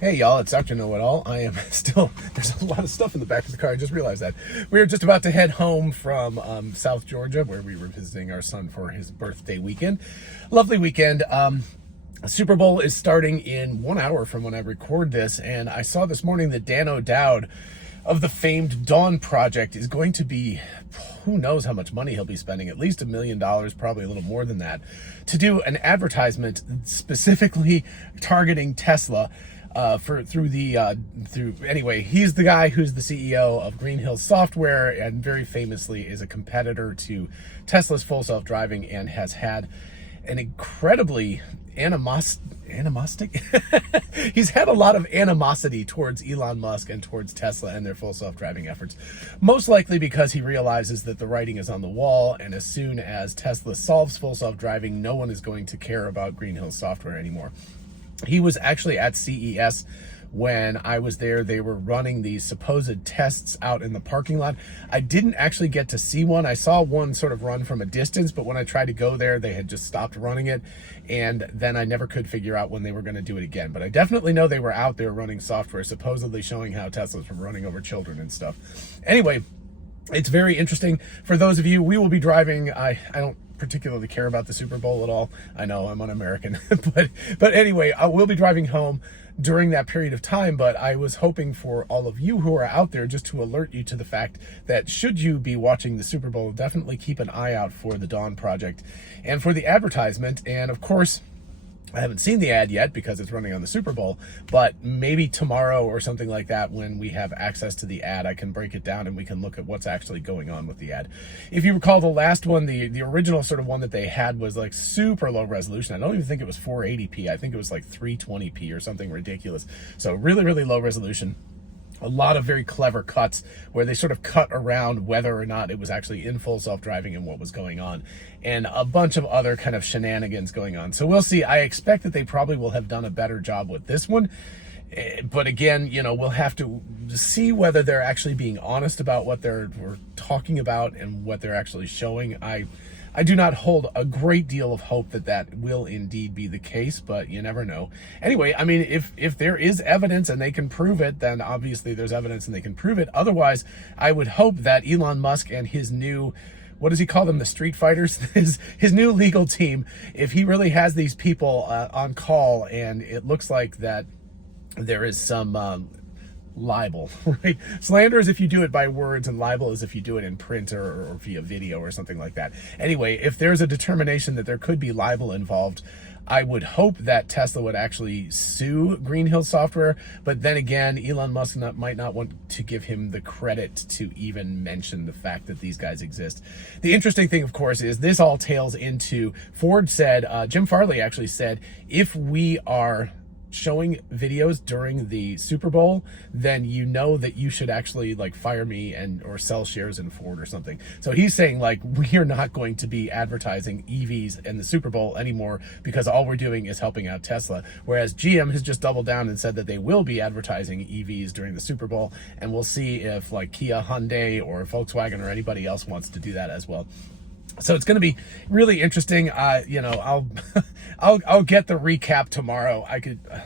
Hey y'all, it's Dr. Know-It-All. I am still, there's a lot of stuff in the back of the car, I just realized that. We are just about to head home from South Georgia, where we were visiting our son for his birthday weekend. Lovely weekend. Super Bowl is starting in 1 hour from when I record this, and I saw this morning that Dan O'Dowd of the famed Dawn Project is going to be, who knows how much money he'll be spending, at least $1 million, probably a little more than that, to do an advertisement specifically targeting Tesla. Anyway, he's the guy who's the CEO of Green Hills Software, and very famously is a competitor to Tesla's full self-driving, and has had an incredibly animostic he's had a lot of animosity towards Elon Musk and towards Tesla and their full self-driving efforts, most likely because he realizes that the writing is on the wall, and as soon as Tesla solves full self-driving, no one is going to care about Green Hills Software anymore. He was actually at CES when I was there. They were running these supposed tests out in the parking lot. I didn't actually get to see one. I saw one sort of run from a distance, but when I tried to go there, they had just stopped running it. And then I never could figure out when they were going to do it again. But I definitely know they were out there running software, supposedly showing how Teslas were running over children and stuff. Anyway, it's very interesting. For those of you, we will be driving. I don't particularly care about the Super Bowl at all. I know I'm un-American, but anyway, I will be driving home during that period of time. But I was hoping for all of you who are out there just to alert you to the fact that should you be watching the Super Bowl, definitely keep an eye out for the Dawn Project and for the advertisement. And of course, I haven't seen the ad yet because it's running on the Super Bowl, but maybe tomorrow or something like that, when we have access to the ad, I can break it down and we can look at what's actually going on with the ad. If you recall, the last one, the original sort of one that they had was like super low resolution. I don't even think it was 480p. I think it was like 320p or something ridiculous. So really, really low resolution. A lot of very clever cuts where they sort of cut around whether or not it was actually in full self-driving and what was going on, and a bunch of other kind of shenanigans going on. So we'll see. I expect that they probably will have done a better job with this one. But again, you know, we'll have to see whether they're actually being honest about what they're talking about and what they're actually showing. I do not hold a great deal of hope that that will indeed be the case, but you never know. Anyway, I mean, if there is evidence and they can prove it, then obviously there's evidence and they can prove it. Otherwise, I would hope that Elon Musk and his new, what does he call them, the street fighters, his new legal team, if he really has these people on call, and it looks like that there is some libel, right? Slander is if you do it by words, and libel is if you do it in print or via video or something like that. Anyway, if there's a determination that there could be libel involved, I would hope that Tesla would actually sue Green Hills Software. But then again, Elon Musk might not want to give him the credit to even mention the fact that these guys exist. The interesting thing, of course, is this all tails into, Ford said, Jim Farley actually said, if we are showing videos during the Super Bowl, then you know that you should actually like fire me or sell shares in Ford or something. So he's saying like, we are not going to be advertising EVs in the Super Bowl anymore because all we're doing is helping out Tesla. Whereas GM has just doubled down and said that they will be advertising EVs during the Super Bowl, and we'll see if like Kia, Hyundai, or Volkswagen or anybody else wants to do that as well. So it's going to be really interesting. You know, I'll get the recap tomorrow.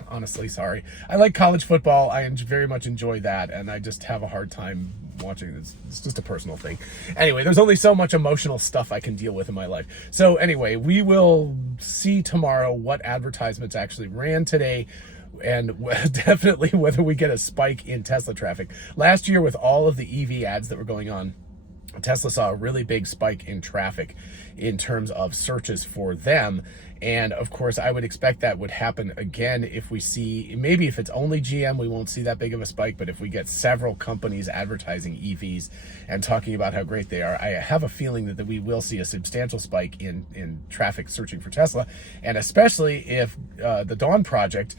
Honestly, sorry. I like college football. I very much enjoy that, and I just have a hard time watching this. It's just a personal thing. Anyway, there's only so much emotional stuff I can deal with in my life. So anyway, we will see tomorrow what advertisements actually ran today, and definitely whether we get a spike in Tesla traffic. Last year, with all of the EV ads that were going on, Tesla saw a really big spike in traffic in terms of searches for them. And of course, I would expect that would happen again if we see, maybe if it's only GM, we won't see that big of a spike. But if we get several companies advertising EVs and talking about how great they are, I have a feeling that we will see a substantial spike in traffic searching for Tesla. And especially if the Dawn Project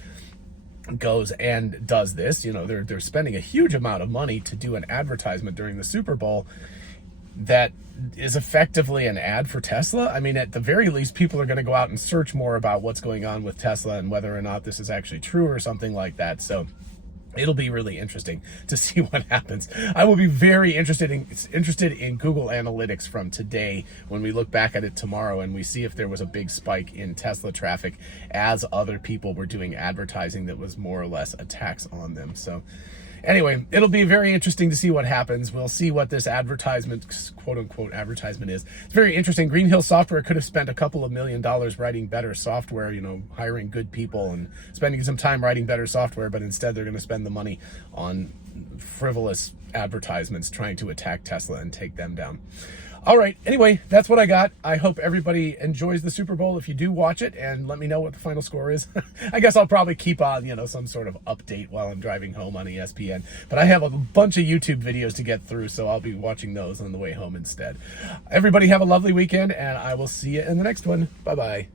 goes and does this, you know, they're spending a huge amount of money to do an advertisement during the Super Bowl that is effectively an ad for Tesla. I mean, at the very least, people are going to go out and search more about what's going on with Tesla and whether or not this is actually true or something like that. So It'll be really interesting to see what happens. I will be very interested in Google Analytics from today when we look back at it tomorrow and we see if there was a big spike in Tesla traffic as other people were doing advertising that was more or less attacks on them. So anyway, it'll be very interesting to see what happens. We'll see what this advertisement, quote unquote advertisement, is. It's very interesting. Green Hill Software could have spent a couple of $1 million writing better software, you know, hiring good people and spending some time writing better software, but instead they're going to spend the money on frivolous advertisements trying to attack Tesla and take them down. All right, anyway, that's what I got. I hope everybody enjoys the Super Bowl if you do watch it, and let me know what the final score is. I guess I'll probably keep on, you know, some sort of update while I'm driving home on ESPN. But I have a bunch of YouTube videos to get through, so I'll be watching those on the way home instead. Everybody have a lovely weekend, and I will see you in the next one. Bye-bye.